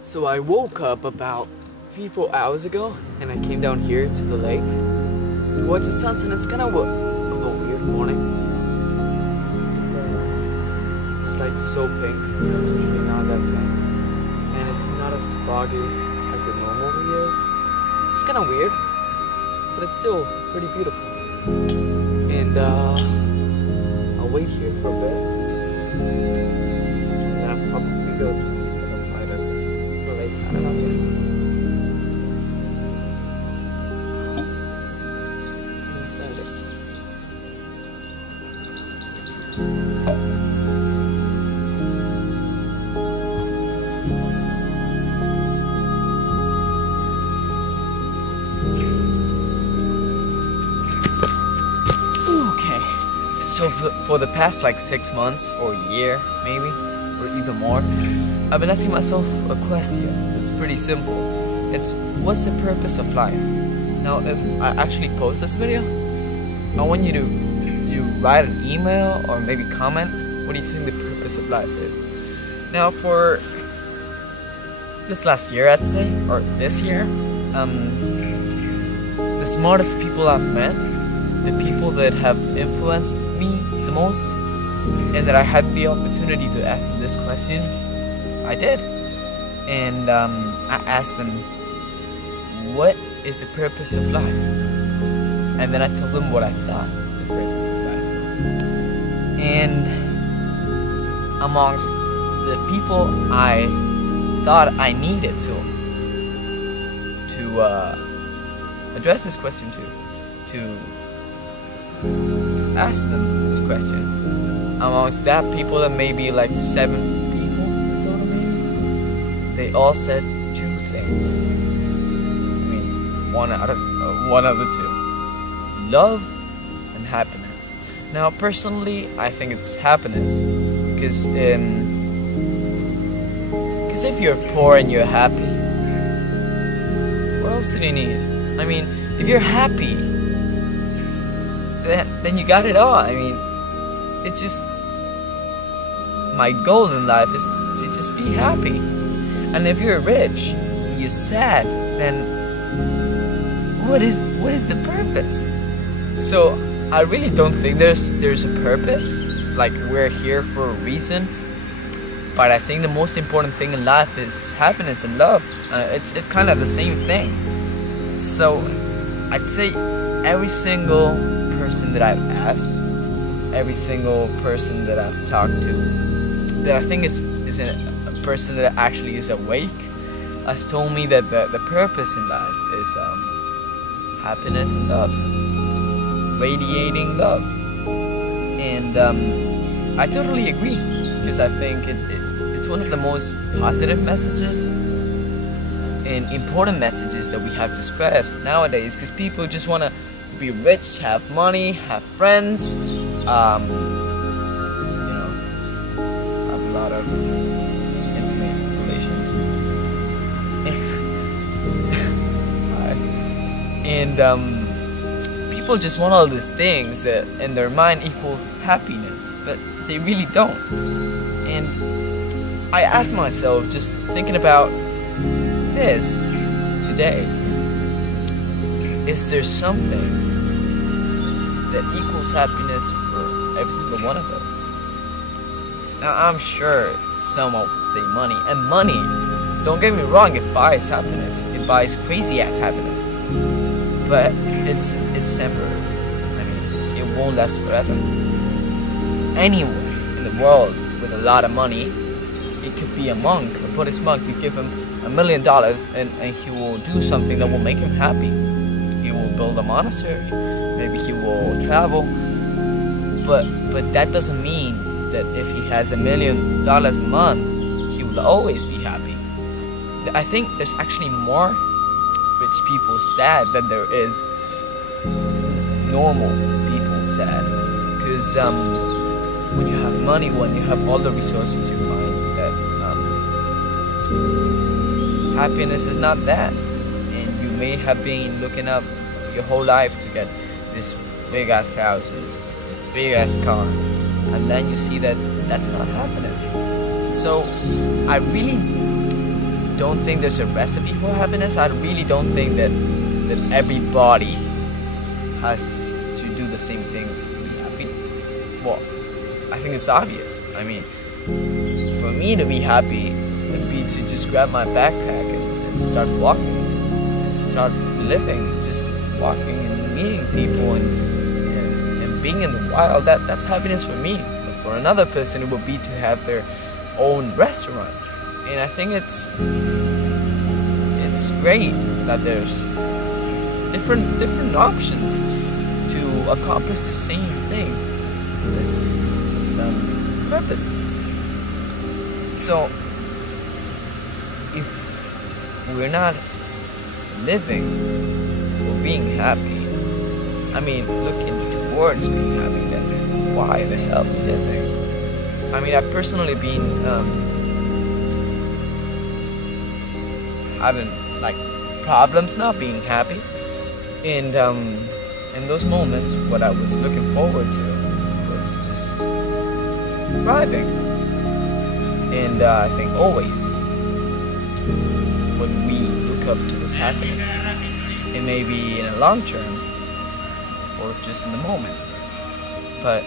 So I woke up about 3-4 hours ago and I came down here to the lake to watch the sunset. It's kind of a weird morning. It's like so pink, it's usually not that pink, and it's not as foggy as it normally is. It's just kind of weird, but it's still pretty beautiful. And I'll wait here for a bit, and then I'll probably go to I don't know. Inside it. Okay. So for the past like 6 months or a year, maybe, or even more, I've been asking myself a question. It's pretty simple. It's, what's the purpose of life? Now, if I actually post this video, I want you to write an email or maybe comment, what do you think the purpose of life is? Now, for this last year, I'd say, or this year, the smartest people I've met, the people that have influenced me the most, and that I had the opportunity to ask them this question, I did. And I asked them, what is the purpose of life? And then I told them what I thought the purpose of life was. And amongst the people I thought I needed to address this question to ask them this question, amongst that people, that maybe like 7 they all said 2 things. I mean, one of the 2. Love and happiness. Now, personally, I think it's happiness. Because if you're poor and you're happy, what else do you need? I mean, if you're happy, then you got it all. I mean, it's just, my goal in life is to just be happy. And if you're rich and you're sad, then what is the purpose? So I really don't think there's a purpose. Like, we're here for a reason. But I think the most important thing in life is happiness and love. It's kind of the same thing. So I'd say every single person that I've asked, every single person that I've talked to, that I think is a person that actually is awake, has told me that the purpose in life is happiness and love, radiating love. And I totally agree, because I think it's one of the most positive messages and important messages that we have to spread nowadays, because people just want to be rich, have money, have friends, have a lot of intimate relations. And people just want all these things that in their mind equal happiness, but they really don't. And I asked myself, just thinking about this today, is there something that equals happiness for every single one of us? Now, I'm sure someone would say money, and money, don't get me wrong, it buys happiness, it buys crazy ass happiness, but it's temporary. I mean, it won't last forever. Anyone in the world with a lot of money, it could be a monk, a Buddhist monk, you give him $1 million and he will do something that will make him happy. He will build a monastery, maybe he will travel, but that doesn't mean that if he has $1 million a month, he will always be happy. I think there's actually more rich people sad than there is normal people sad. Because when you have money, when you have all the resources, you find that happiness is not that. And you may have been looking up your whole life to get this big ass house and this big ass car, and then you see that that's not happiness. So I really don't think there's a recipe for happiness. I really don't think that everybody has to do the same things to be happy. Well, I think it's obvious. I mean, for me to be happy would be to just grab my backpack and start walking and start living, just walking and meeting people and being in the wild. That's happiness for me. But for another person, it would be to have their own restaurant. And I think it's great that there's different options to accomplish the same thing. It's purpose. So if we're not living for being happy, I mean looking towards being happy, then why the hell are we living? I mean, I've personally been having like problems not being happy, and in those moments what I was looking forward to was just thriving. And I think always when we look up to this happiness, it may be in a long term or just in the moment, but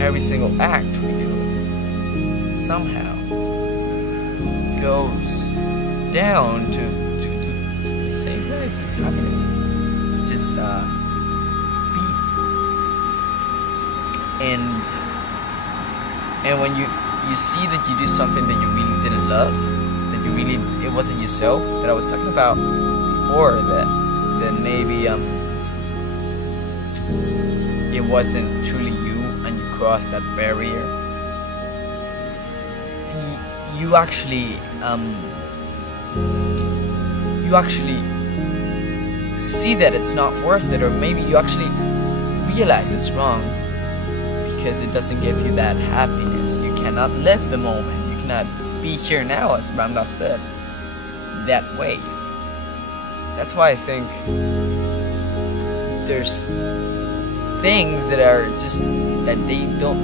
every single act we do somehow goes down to the same thing, to happiness. Just be. And when you see that you do something that you really didn't love, that you really, it wasn't yourself, that I was talking about before, that maybe it wasn't truly you, and you crossed that barrier, you actually see that it's not worth it, or maybe you actually realize it's wrong because it doesn't give you that happiness. You cannot live the moment. You cannot be here now, as Ramdas said, that way. That's why I think there's things that are just that they don't,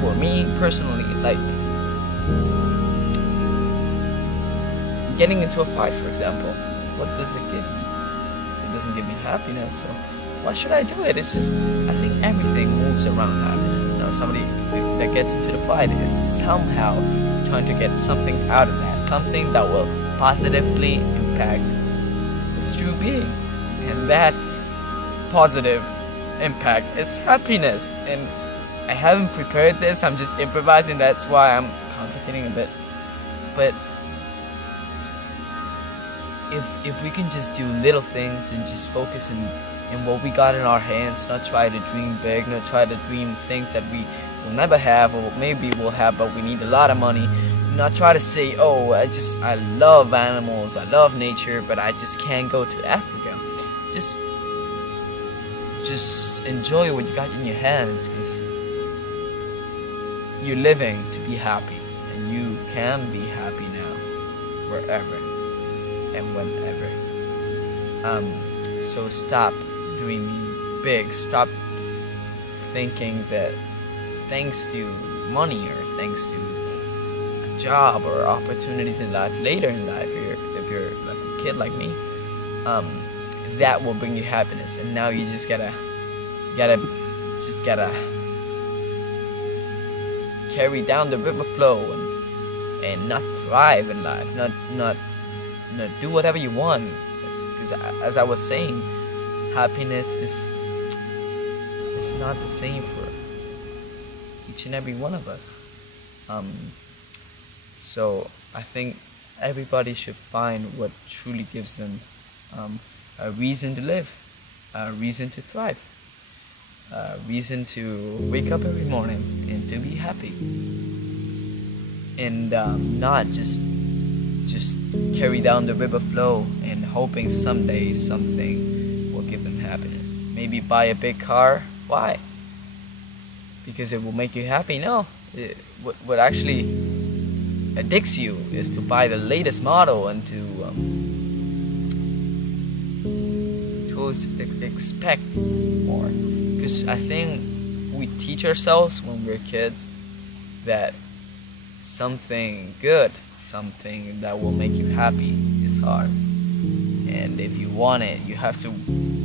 for me personally, like getting into a fight, for example. What does it give me? It doesn't give me happiness, so why should I do it? It's just, I think everything moves around happiness. Now, somebody that gets into the fight is somehow trying to get something out of that, something that will positively impact its true being, and that positive impact is happiness. And I haven't prepared this, I'm just improvising, that's why I'm complicating a bit. But if we can just do little things and just focus in what we got in our hands, not try to dream big, not try to dream things that we will never have, or maybe we'll have but we need a lot of money, not try to say, oh, I love animals, I love nature, but I just can't go to Africa. Just enjoy what you got in your hands, because you're living to be happy, and you can be happy now, wherever and whenever. So stop dreaming big. Stop thinking that thanks to money, or thanks to a job or opportunities in life, later in life, if you're like a kid like me, that will bring you happiness. And now you just gotta carry down the river flow and not thrive in life, not do whatever you want. Because as I was saying, happiness is not the same for each and every one of us. So I think everybody should find what truly gives them a reason to live, a reason to thrive, a reason to wake up every morning and to be happy, and not just carry down the river flow and hoping someday something will give them happiness. Maybe buy a big car. Why? Because it will make you happy? No. What actually addicts you is to buy the latest model and to expect more. Because I think we teach ourselves when we're kids that something good, something that will make you happy is hard, and if you want it you have to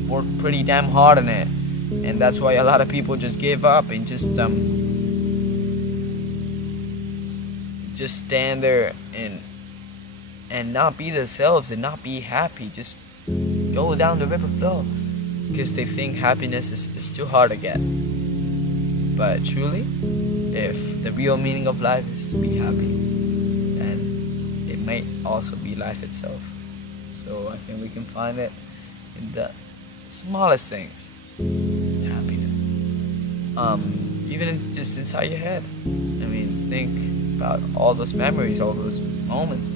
work pretty damn hard on it, and that's why a lot of people just give up and just stand there and not be themselves and not be happy, just go down the river flow, because they think happiness is too hard to get. But truly, if the real meaning of life is to be happy, then it might also be life itself. So I think we can find it in the smallest things. Happiness. Even just inside your head. I mean, think about all those memories, all those moments,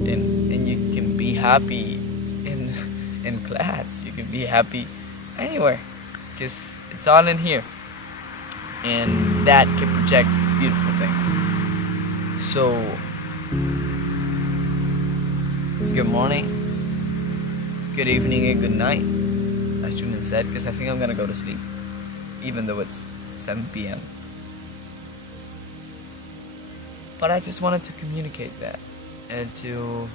and you can be happy in class. You can be happy anywhere, because it's all in here. And that can project beautiful things. So, good morning, good evening, and good night, as Truman said, because I think I'm gonna go to sleep, even though it's 7 p.m. But I just wanted to communicate that, and to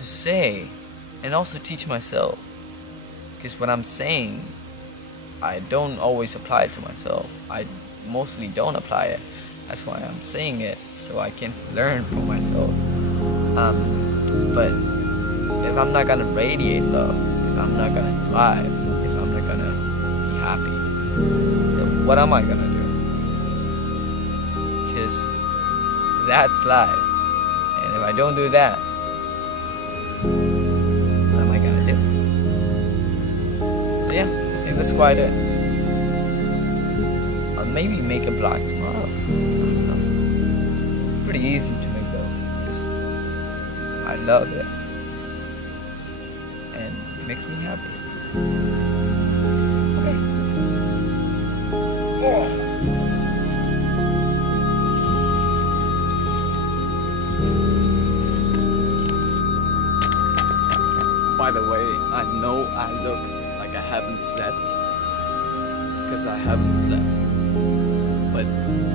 say, and also teach myself, because what I'm saying, I don't always apply it to myself. I mostly don't apply it. That's why I'm saying it, so I can learn from myself. But if I'm not gonna radiate love, if I'm not gonna thrive, if I'm not gonna be happy, then what am I gonna do? Because that's life. And if I don't do that, what am I gonna do? So yeah, I think that's quite it. I'll maybe make a blog tomorrow. It's pretty easy to make those, because I love it. And it makes me happy. Okay, let's go. Oh. By the way, I know I look like I haven't slept, because I haven't slept, but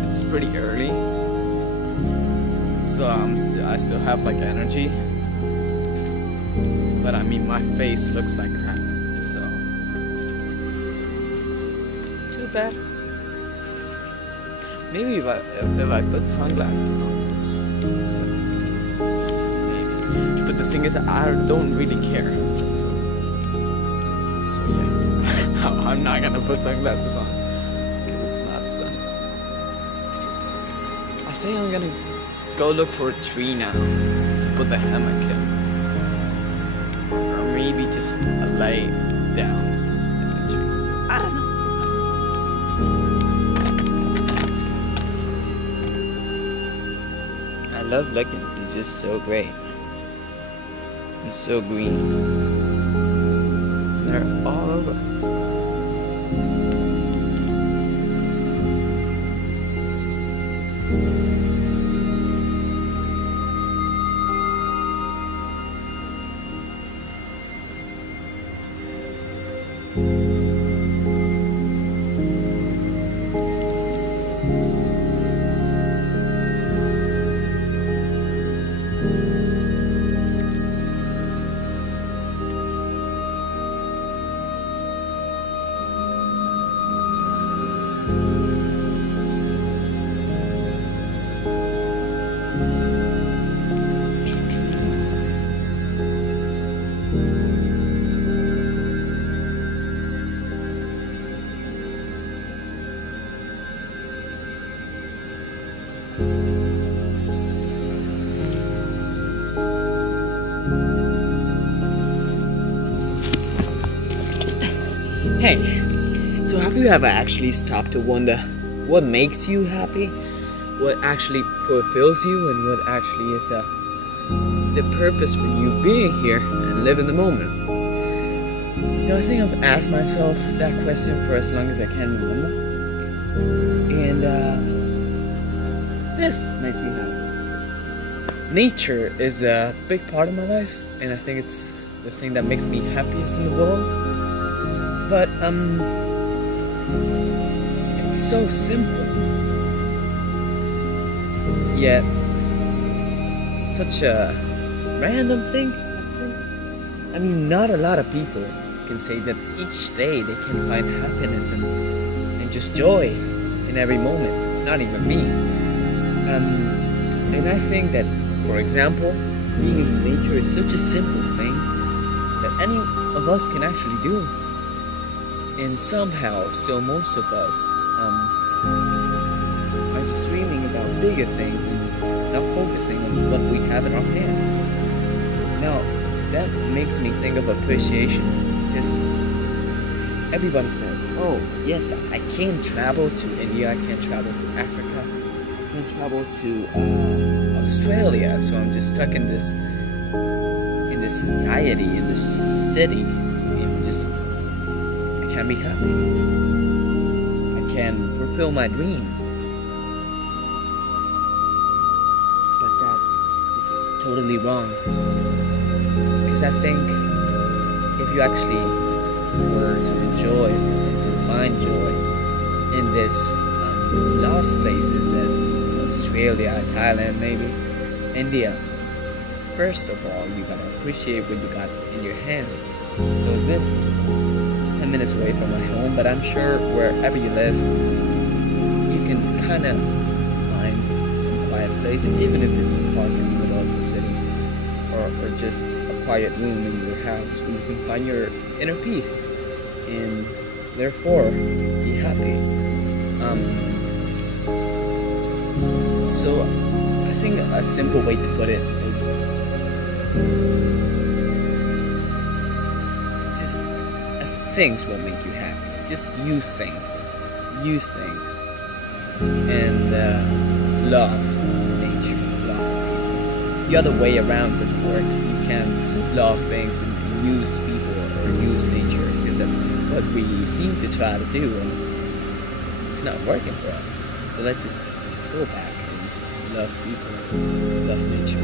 it's pretty early, so I still have like energy, but I mean my face looks like crap, so too bad. Maybe if I put sunglasses on. But the thing is, I don't really care. So yeah, I'm not gonna put sunglasses on because it's not sun. I think I'm gonna go look for a tree now to put the hammock in, or maybe just lay down in the tree. I don't know. I love lichens. It's just so great. It's so green. They're all over. Hey, so have Have you ever actually stopped to wonder what makes you happy? What actually fulfills you, and what actually is the purpose for you being here and living the moment? You know, I think I've asked myself that question for as long as I can remember. And this makes me happy. Nature is a big part of my life, and I think it's the thing that makes me happiest in the world. But it's so simple, yet such a random thing. I mean, not a lot of people can say that each day they can find happiness and just joy in every moment. Not even me. And I think that, for example, being in nature is such a simple thing that any of us can actually do. And somehow, still most of us are just dreaming about bigger things and not focusing on what we have in our hands. Now, that makes me think of appreciation. Just everybody says, oh yes, I can travel to India, I can travel to Africa, I can travel to Australia, so I'm just stuck in this society, in this city, and just I can't be happy. I can fulfill my dreams. But that's just totally wrong. Because I think if you actually were to enjoy and to find joy in this lost places as Australia, Thailand, maybe India, first of all, you gotta appreciate what you got in your hands. So this is 10 minutes away from my home, but I'm sure wherever you live, you can kind of find some quiet place, even if it's a park in the middle of the city, or just a quiet room in your house where you can find your inner peace and therefore be happy. So I think a simple way to put it is just things will make you happy. Just use things, and love nature, love people. The other way around doesn't work. You can't love things and use people or use nature, because that's what we seem to try to do, and it's not working for us. So let's just go back and love people, love nature.